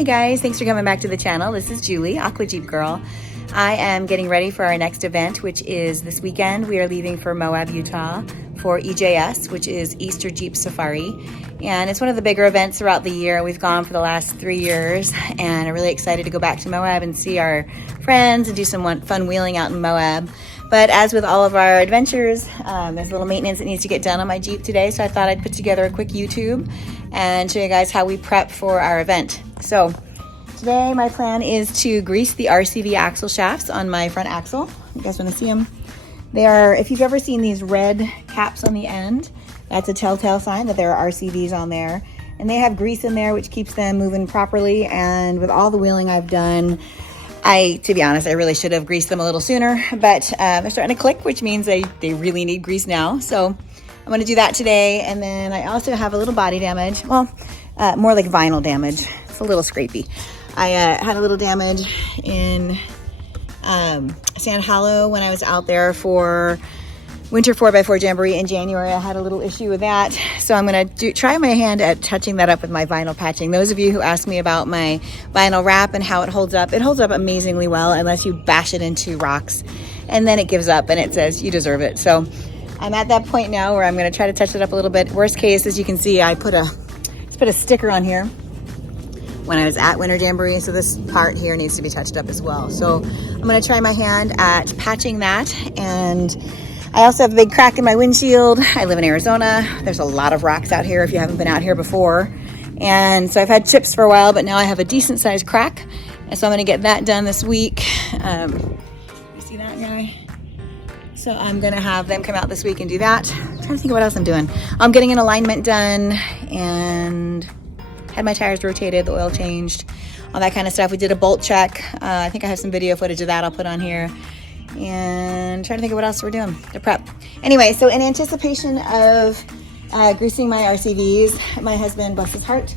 Hey guys, thanks for coming back to the channel. This is Julie, Aqua Jeep Girl. I am getting ready for our next event, which is this weekend. We are leaving for Moab, Utah for EJS, which is Easter Jeep Safari. And it's one of the bigger events throughout the year. We've gone for the last 3 years and I'm really excited to go back to Moab and see our friends and do some fun wheeling out in Moab. But as with all of our adventures, there's a little maintenance that needs to get done on my Jeep today. So I thought I'd put together a quick YouTube and show you guys how we prep for our event. So today my plan is to grease the RCV axle shafts on my front axle. You guys want to see them? They are, if you've ever seen these red caps on the end, that's a telltale sign that there are RCVs on there. And they have grease in there, which keeps them moving properly. And with all the wheeling I've done, to be honest, I really should have greased them a little sooner, but they're starting to click, which means they really need grease now. So I'm going to do that today. And then I also have a little body damage. Well, more like vinyl damage. It's a little scrapey. I had a little damage in Sand Hollow when I was out there for Winter 4x4 Jamboree in January. I had a little issue with that. So I'm going to try my hand at touching that up with my vinyl patching. Those of you who ask me about my vinyl wrap and how it holds up amazingly well unless you bash it into rocks and then it gives up and it says you deserve it. So I'm at that point now where I'm going to try to touch it up a little bit. Worst case, as you can see, I put a sticker on here when I was at Winter Jamboree, so this part here needs to be touched up as well. So I'm going to try my hand at patching that. And I also have a big crack in my windshield. I live in Arizona. There's a lot of rocks out here if you haven't been out here before. And so I've had chips for a while, but now I have a decent sized crack. And so I'm gonna get that done this week. You see that guy? So I'm gonna have them come out this week and do that. I'm trying to think of what else I'm doing. I'm getting an alignment done and had my tires rotated, the oil changed, all that kind of stuff. We did a bolt check. I think I have some video footage of that I'll put on here. And trying to think of what else we're doing to prep. Anyway, so in anticipation of greasing my RCVs, my husband, bless his heart,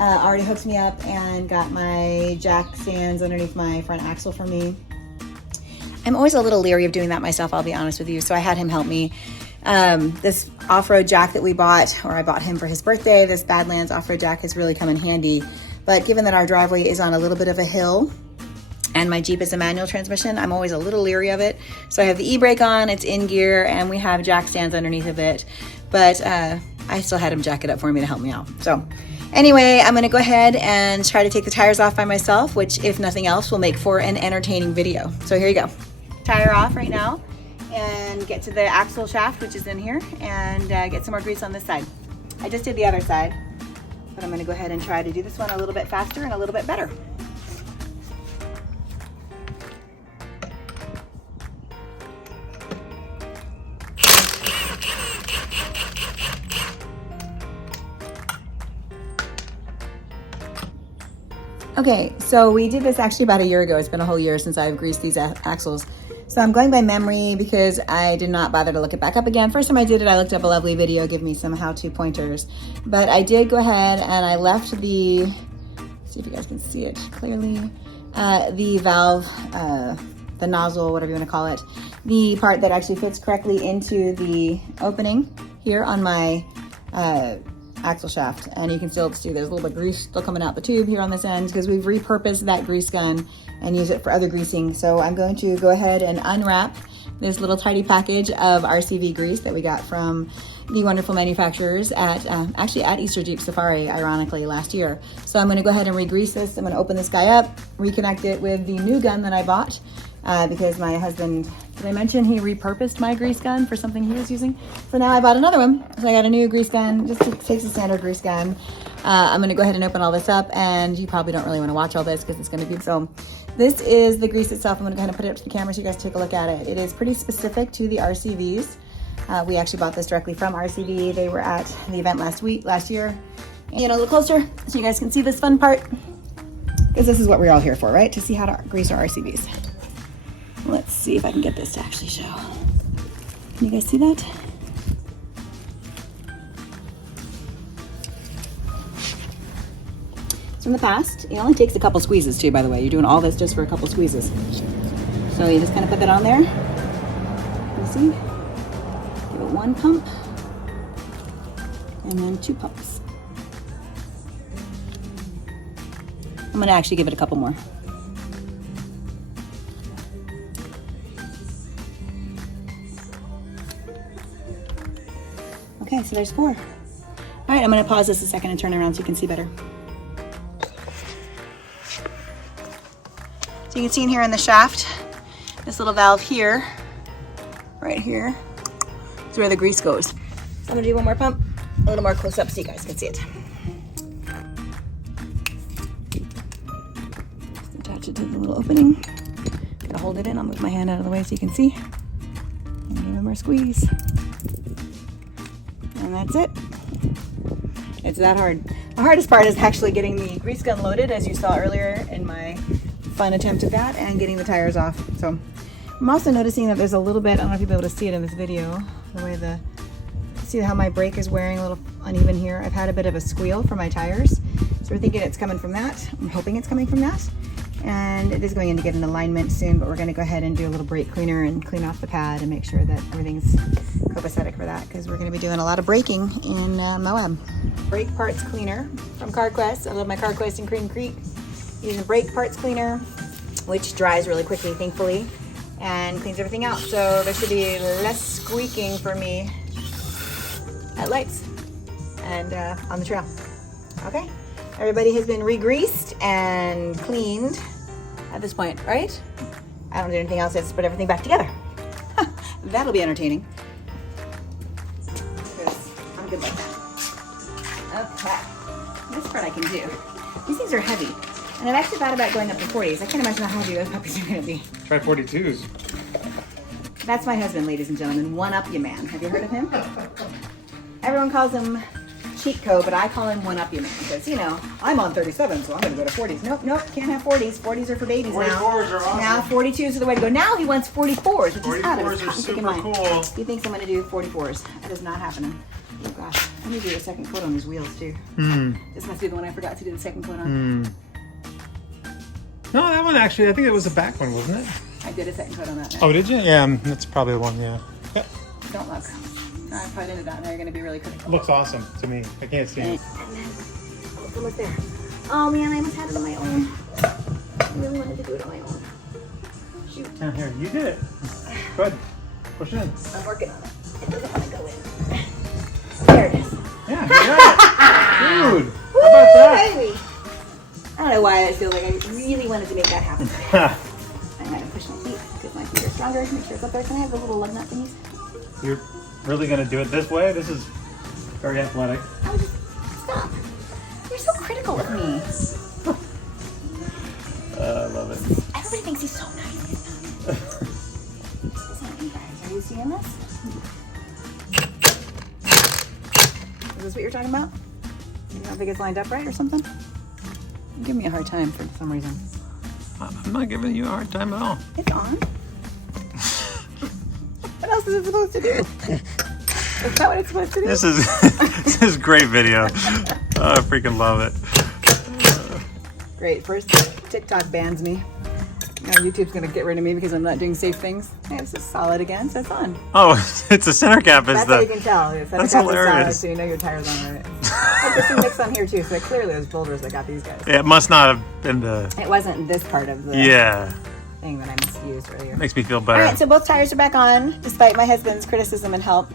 already hooked me up and got my jack stands underneath my front axle for me. I'm always a little leery of doing that myself, I'll be honest with you, so I had him help me. This off-road jack that we bought, or I bought him for his birthday, this Badlands off-road jack has really come in handy. But given that our driveway is on a little bit of a hill, and my Jeep is a manual transmission, I'm always a little leery of it. So I have the e-brake on, it's in gear, and we have jack stands underneath of it. But I still had him jack it up for me to help me out. So anyway, I'm gonna go ahead and try to take the tires off by myself, which if nothing else will make for an entertaining video. So here you go. Tire off right now and get to the axle shaft, which is in here, and get some more grease on this side. I just did the other side, but I'm gonna go ahead and try to do this one a little bit faster and a little bit better. Okay, so we did this actually about a year ago. It's been a whole year since I've greased these axles. So I'm going by memory because I did not bother to look it back up again. First time I did it, I looked up a lovely video, give me some how-to pointers. But I did go ahead and I left the, see if you guys can see it clearly, the valve, the nozzle, whatever you want to call it, the part that actually fits correctly into the opening here on my axle shaft. And you can still see there's a little bit of grease still coming out the tube here on this end because we've repurposed that grease gun and use it for other greasing. So I'm going to go ahead and unwrap this little tiny package of RCV grease that we got from the wonderful manufacturers at actually at Easter Jeep Safari, ironically, last year. So I'm gonna go ahead and re-grease this. I'm gonna open this guy up, reconnect it with the new gun that I bought because my husband, did I mention he repurposed my grease gun for something he was using? So now I bought another one. So I got a new grease gun, just takes a standard grease gun. I'm gonna go ahead and open all this up, and you probably don't really wanna watch all this because it's gonna be, so this is the grease itself. I'm gonna kind of put it up to the camera so you guys take a look at it. It is pretty specific to the RCVs. We actually bought this directly from RCV. They were at the event last year. And, a little closer so you guys can see this fun part, because this is what we're all here for, right? To see how to grease our RCVs. Let's see if I can get this to actually show. Can you guys see that? It's from the past. It only takes a couple squeezes too, by the way. You're doing all this just for a couple squeezes. So you just kind of put that on there. You see? Give it one pump and then 2 pumps. I'm gonna actually give it a couple more. Okay, so there's 4. All right, I'm gonna pause this a second and turn around so you can see better. So you can see in here in the shaft, this little valve here, right here, is where the grease goes. So I'm gonna do one more pump, a little more close up so you guys can see it. Just attach it to the little opening. Gotta hold it in, I'll move my hand out of the way so you can see. And give it more squeeze. And that's it. It's that hard. The hardest part is actually getting the grease gun loaded, as you saw earlier in my fun attempt at that, and getting the tires off. So I'm also noticing that there's a little bit, I don't know if you'll be able to see it in this video, the way see how my brake is wearing a little uneven here. I've had a bit of a squeal for my tires. So we're thinking it's coming from that. I'm hoping it's coming from that. And it is going in to get an alignment soon, but we're gonna go ahead and do a little brake cleaner and clean off the pad and make sure that everything's copacetic for that, because we're gonna be doing a lot of braking in Moab. Brake parts cleaner from CarQuest. I love my CarQuest in Crane Creek. Using brake parts cleaner, which dries really quickly, thankfully, and cleans everything out. So there should be less squeaking for me at lights and on the trail. Okay, everybody has been re-greased and cleaned at this point, right? I don't do anything else, I just put everything back together. That'll be entertaining. Because I'm good like that. Okay, this part I can do. These things are heavy. And I've actually thought about going up to 40s. I can't imagine how heavy those puppies are going to be. Try 42s. That's my husband, ladies and gentlemen. One Up You Man. Have you heard of him? Everyone calls him cheat code, but I call him One Up You Man because, you know, I'm on 37, so I'm going to go to 40s. Nope, can't have 40s. 40s are for babies 44s now. 44s are awesome. Now 42s are the way to go. Now he wants 44s, which is out of his 44s are super cool. He thinks I'm going to do 44s. That is not happening. Oh gosh, I need to do a second coat on these wheels too. This must be the one I forgot to do the second coat on. No, that one actually, I think it was the back one, wasn't it? I did a second coat on that. Oh, did you? Yeah, that's probably the one, yeah. Yep. Don't look. I put into that and they're going to be really critical. Looks awesome to me. I can't see it. And then, oh, look there. Oh man, I almost had it on my own. I really wanted to do it on my own. Shoot. Down here, you did it. Go ahead. Push it in. I'm working on it. It doesn't want to go in. There it is. Yeah, you got it. Dude, how about that? Baby. I don't know why I feel like I really wanted to make that happen. I'm going to push my feet because my feet are stronger. Make sure it's up there. Can I have the little lug nut thingies? You're really going to do it this way? This is very athletic. Oh, just stop. You're so critical of me. I love it. Everybody thinks he's so nice. Listen, you guys, are you seeing this? Is this what you're talking about? You don't think it's lined up right or something? You give me a hard time for some reason. I'm not giving you a hard time at all. It's on. What else is it supposed to do? Is that what it's supposed to do? This is great video. Oh, I freaking love it. Great. First, TikTok bans me. Now YouTube's gonna get rid of me because I'm not doing safe things. Hey, this is solid again, so it's on. Oh, it's the center cap. That's how you can tell. That's hilarious. So you know your tire's on right. There's some mix on here too, so clearly there's boulders that got these guys. Yeah, it must not have been the... It wasn't this part of the thing that I misused earlier. Makes me feel better. All right, so both tires are back on, despite my husband's criticism and help.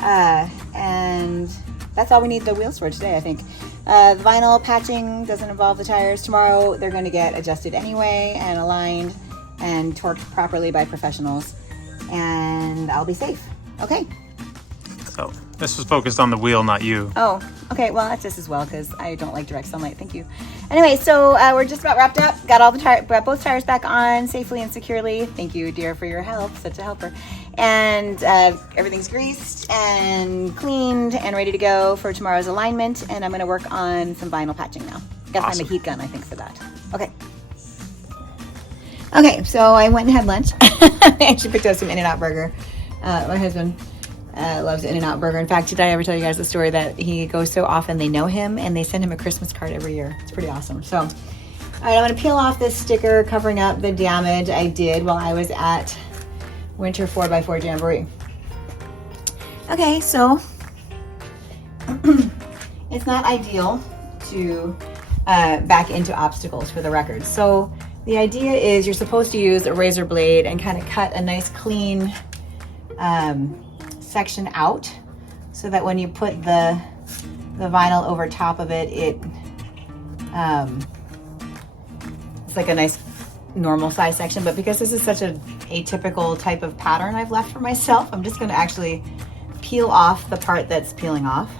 And that's all we need the wheels for today, I think. The vinyl patching doesn't involve the tires. Tomorrow they're going to get adjusted anyway and aligned and torqued properly by professionals. And I'll be safe. Okay. So this was focused on the wheel, not you. Oh, okay. Well, that's just as well because I don't like direct sunlight. Thank you. Anyway, so we're just about wrapped up. Got all the got both tires back on safely and securely. Thank you, dear, for your help. Such a helper. And everything's greased and cleaned and ready to go for tomorrow's alignment. And I'm going to work on some vinyl patching now. Got to find a heat gun, I think, for that. Okay. Okay, so I went and had lunch. I actually picked up some In-N-Out burger. My husband loves In-N-Out burger. In fact, did I ever tell you guys the story that he goes so often they know him and they send him a Christmas card every year? It's pretty awesome. So, all right, I'm going to peel off this sticker covering up the damage I did while I was at Winter 4x4 Jamboree. Okay, so it's not ideal to back into obstacles for the record. So the idea is you're supposed to use a razor blade and kind of cut a nice clean section out, so that when you put the vinyl over top of it, it's like a nice normal size section. But because this is such an atypical type of pattern I've left for myself, I'm just going to actually peel off the part that's peeling off.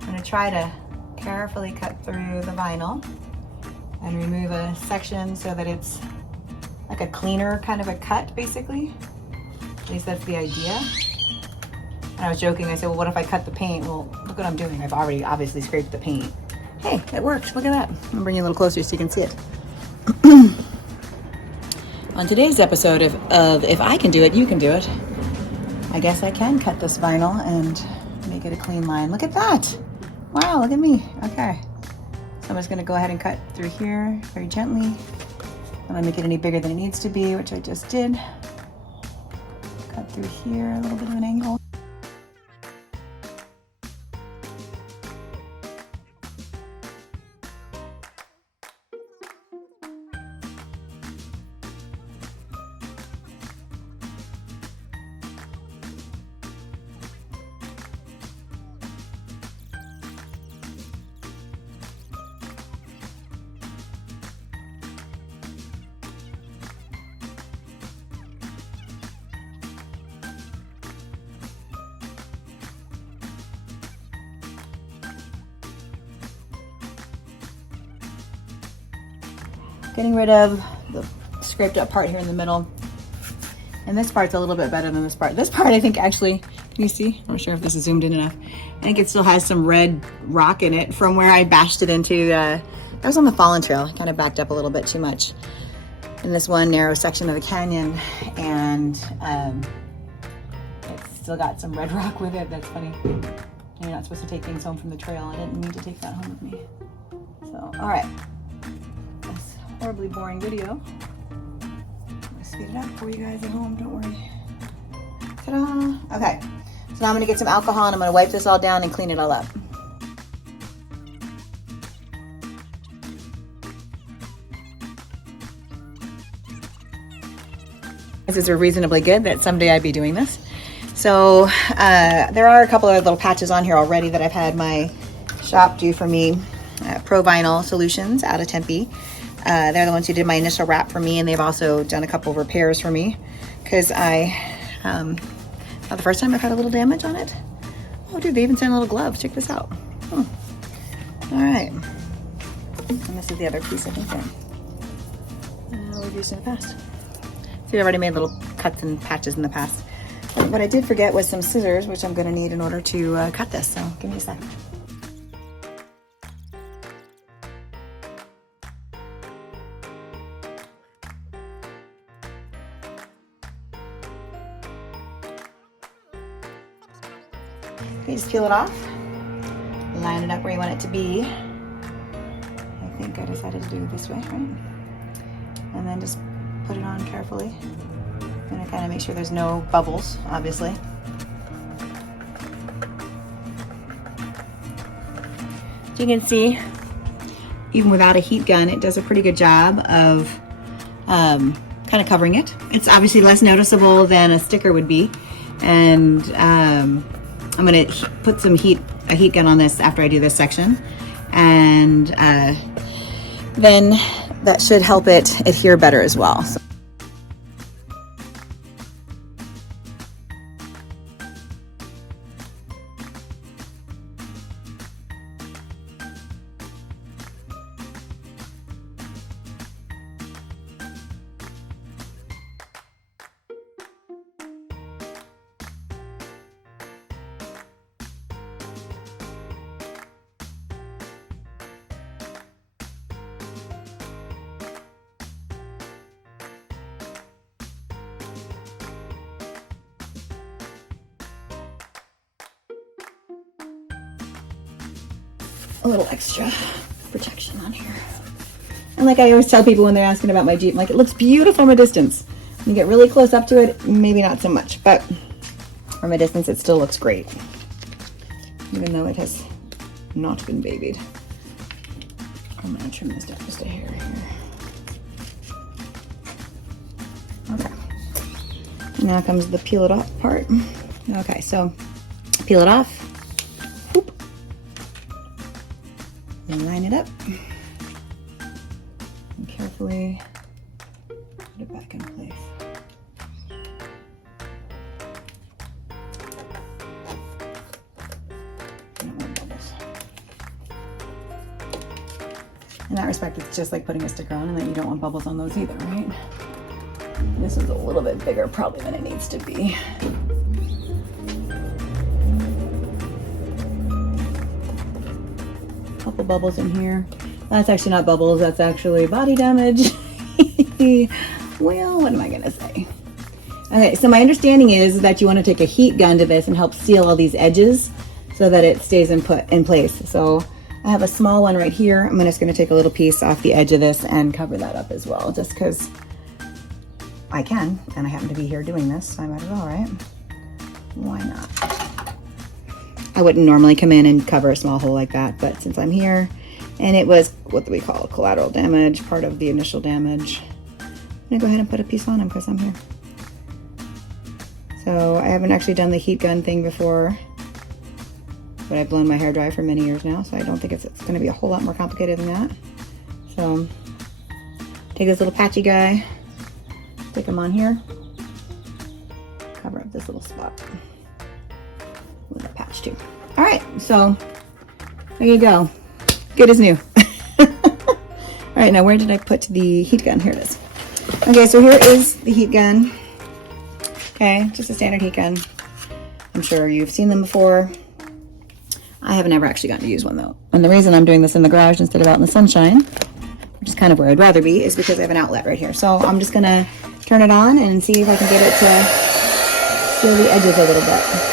I'm going to try to carefully cut through the vinyl and remove a section so that it's like a cleaner kind of a cut, basically. At least that's the idea. And I was joking, I said, well, what if I cut the paint? Well, look what I'm doing. I've already obviously scraped the paint. Hey, it worked. Look at that. I'm gonna bring you a little closer so you can see it. On today's episode of If I Can Do It, You Can Do It, I guess I can cut this vinyl and make it a clean line. Look at that. Wow, look at me. Okay. So I'm just gonna go ahead and cut through here very gently. I'm gonna make it any bigger than it needs to be, which I just did. Cut through here, a little bit of an angle. Getting rid of the scraped up part here in the middle. And this part's a little bit better than this part. This part, I think, actually, can you see? I'm not sure if this is zoomed in enough. I think it still has some red rock in it from where I bashed it into. That was on the Fallen Trail. I kind of backed up a little bit too much in this one narrow section of the canyon. And it's still got some red rock with it. That's funny. You're not supposed to take things home from the trail. I didn't mean to take that home with me. So, all right. Horribly boring video. I'm gonna speed it up for you guys at home, don't worry. Ta-da! Okay, so now I'm gonna get some alcohol and I'm gonna wipe this all down and clean it all up. Chances are reasonably good that someday I'd be doing this. So there are a couple of little patches on here already that I've had my shop do for me. Pro Vinyl Solutions out of Tempe. They're the ones who did my initial wrap for me, and they've also done a couple of repairs for me because not the first time I've had a little damage on it. Oh dude, they even sent a little glove. Check this out. All right. And this is the other piece I think that we've used in the past. So we've already made little cuts and patches in the past. But what I did forget was some scissors, which I'm gonna need in order to cut this. So give me a second. Okay, just peel it off, line it up where you want it to be. I think I decided to do it this way, right? And then just put it on carefully. I'm gonna kind of make sure there's no bubbles, obviously. You can see, even without a heat gun, it does a pretty good job of kind of covering it. It's obviously less noticeable than a sticker would be. And I'm gonna put a heat gun on this after I do this section. And then that should help it adhere better as well. So a little extra protection on here. And like I always tell people when they're asking about my Jeep, like, it looks beautiful from a distance. When you get really close up to it, maybe not so much, but from a distance it still looks great, even though it has not been babied. I'm gonna trim this down just a hair here. Okay. Now comes the peel it off part. Okay, so peel it off. Whoop. And line it up. And carefully put it back in place. No more bubbles. In that respect, it's just like putting a sticker on, and then you don't want bubbles on those either, right? This is a little bit bigger probably than it needs to be. Couple bubbles in here. That's actually not bubbles, that's actually body damage. Well, what am I gonna say? Okay, so my understanding is that you want to take a heat gun to this and help seal all these edges so that it stays in place. So I have a small one right here. I'm just gonna take a little piece off the edge of this and cover that up as well, just because I can, and I happen to be here doing this, so I might as well, right? Why not? I wouldn't normally come in and cover a small hole like that, but since I'm here, and it was what we call collateral damage, part of the initial damage, I'm gonna go ahead and put a piece on them because I'm here. So I haven't actually done the heat gun thing before, but I've blown my hair dry for many years now, so I don't think it's gonna be a whole lot more complicated than that. So take this little patchy guy, stick them on here, cover up this little spot with a patch too. All right, so there you go. Good as new. All right, now where did I put the heat gun? Here it is. Okay, so here is the heat gun. Okay, just a standard heat gun. I'm sure you've seen them before. I haven't ever actually gotten to use one though. And the reason I'm doing this in the garage instead of out in the sunshine, which is kind of where I'd rather be, is because I have an outlet right here. So I'm just gonna turn it on and see if I can get it to seal the edges a little bit.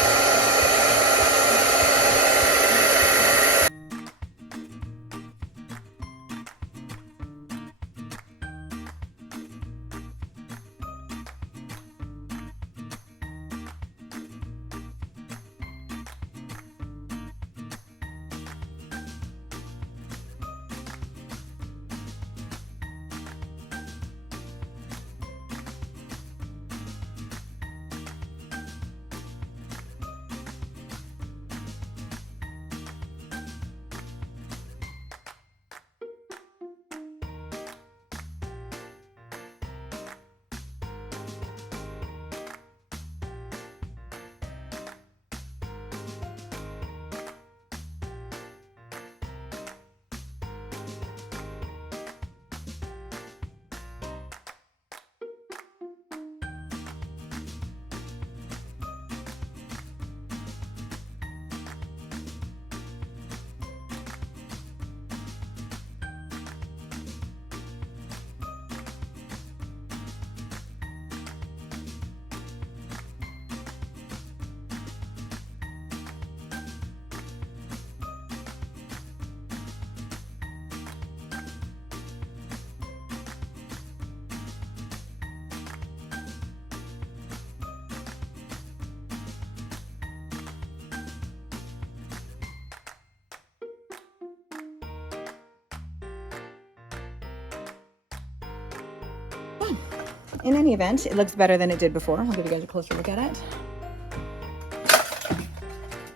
In any event, it looks better than it did before. I'll give you guys a closer look at it.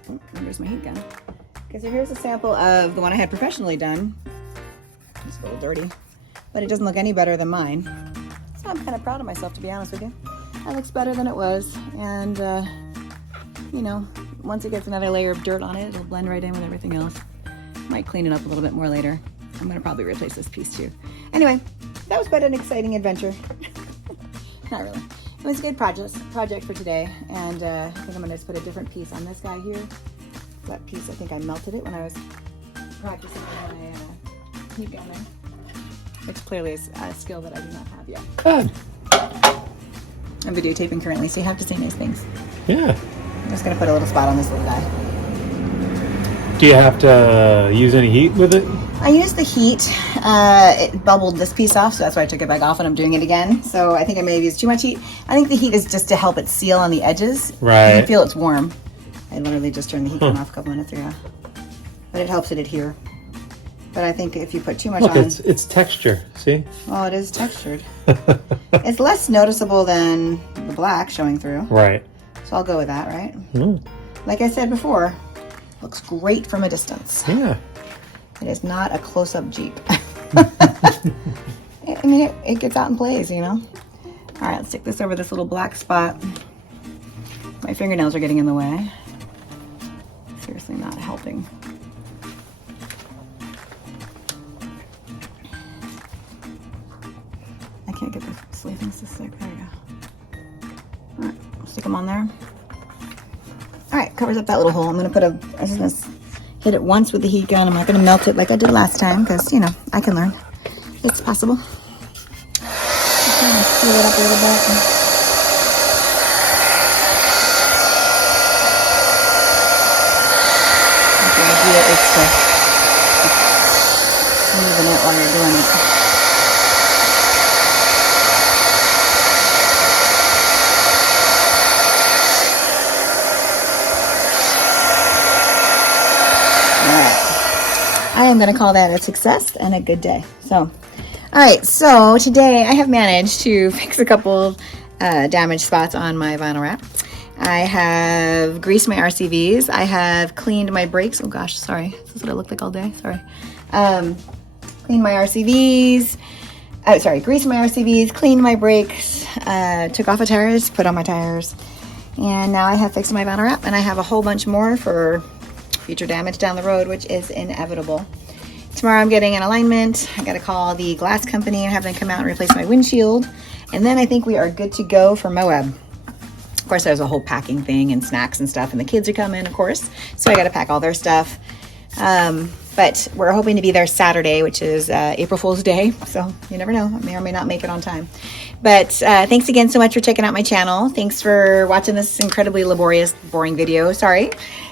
Oh, there's my heat gun. Okay, so here's a sample of the one I had professionally done. It's a little dirty, but it doesn't look any better than mine. So I'm kind of proud of myself, to be honest with you. That looks better than it was, and you know, once it gets another layer of dirt on it, it'll blend right in with everything else. Might clean it up a little bit more later. I'm gonna probably replace this piece too. Anyway, that was quite an exciting adventure. Not really. It was a good project for today, and I think I'm gonna just put a different piece on this guy here. That piece, I think I melted it when I was practicing with my heat gun there. It's clearly a skill that I do not have yet. Good. I'm videotaping currently, so you have to say nice things. Yeah. I'm just gonna put a little spot on this little guy. Do you have to use any heat with it? I used the heat. It bubbled this piece off, so that's why I took it back off and I'm doing it again. So I think I may have used too much heat. I think the heat is just to help it seal on the edges. Right. You can feel it's warm. I literally just turned the heat gun off a couple minutes ago. But it helps it adhere. But I think if you put too much Look, on... it's texture, see? Oh, it is textured. It's less noticeable than the black showing through. Right. So I'll go with that, right? Mm. Like I said before, looks great from a distance. Yeah. It is not a close-up Jeep. I mean, it gets out and plays, you know? All right, let's stick this over this little black spot. My fingernails are getting in the way. Seriously not helping. I can't get the sleeve things to stick. There we go. All right, stick them on there. All right, covers up that little hole. I'm gonna put I'm just gonna hit it once with the heat gun. I'm not gonna melt it like I did last time because, you know, I can learn. It's possible. Just gonna seal it up a little bit. The idea is to smoothen it while you're doing it. I am going to call that a success and a good day. So, all right. So today I have managed to fix a couple damaged spots on my vinyl wrap. I have greased my RCVs. I have cleaned my brakes. Oh gosh, sorry. This is what I look like all day. Sorry. Cleaned my RCVs. Greased my RCVs, cleaned my brakes, took off the tires, put on my tires. And now I have fixed my vinyl wrap, and I have a whole bunch more for future damage down the road, which is inevitable. Tomorrow I'm getting an alignment. I got to call the glass company and have them come out and replace my windshield. And then I think we are good to go for Moab. Of course, there's a whole packing thing and snacks and stuff, and the kids are coming, of course. So I got to pack all their stuff. But we're hoping to be there Saturday, which is April Fool's Day. So you never know. I may or may not make it on time. But thanks again so much for checking out my channel. Thanks for watching this incredibly laborious, boring video. Sorry.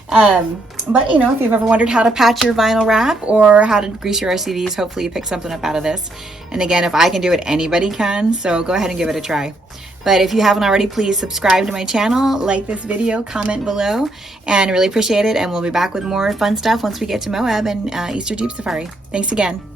But, you know, if you've ever wondered how to patch your vinyl wrap or how to grease your RCVs, hopefully you pick something up out of this. And again, if I can do it, anybody can. So go ahead and give it a try. But if you haven't already, please subscribe to my channel, like this video, comment below, and really appreciate it. And we'll be back with more fun stuff once we get to Moab and Easter Jeep Safari. Thanks again.